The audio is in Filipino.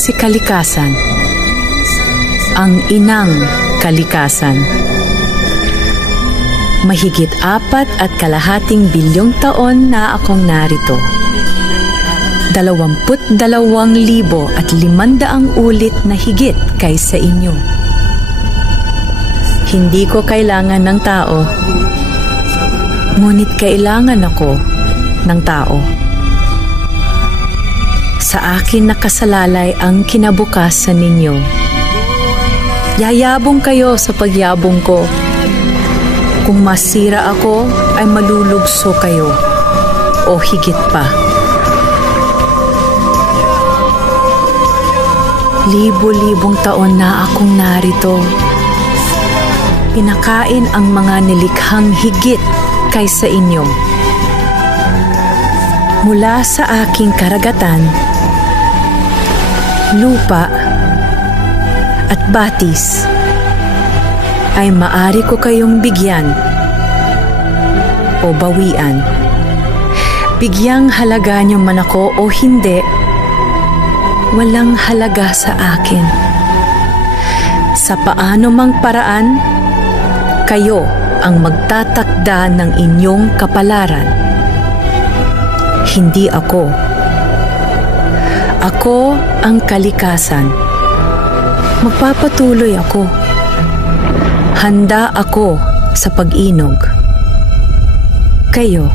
si kalikasan, ang inang kalikasan. Mahigit 4.5 bilyong taon na akong narito. 22,500 ulit na higit kaysa inyo. Hindi ko kailangan ng tao, ngunit kailangan ako ng tao. Sa akin nakasalalay ang kinabukasan ninyo. Yayabong kayo sa pagyabong ko. Kung masira ako, ay malulugso kayo o higit pa. Libo-libong taon na akong narito. Pinakain ang mga nilikhang higit kaysa inyo. Mula sa aking karagatan, lupa at batis ay maari ko kayong bigyan o bawian. Bigyang halaga niyo man ako o hindi, walang halaga sa akin. Sa paano mang paraan, kayo ang magtatakda ng inyong kapalaran. Hindi ako. Ako ang kalikasan. Magpapatuloy ako. Handa ako sa pag-inog. Kayo,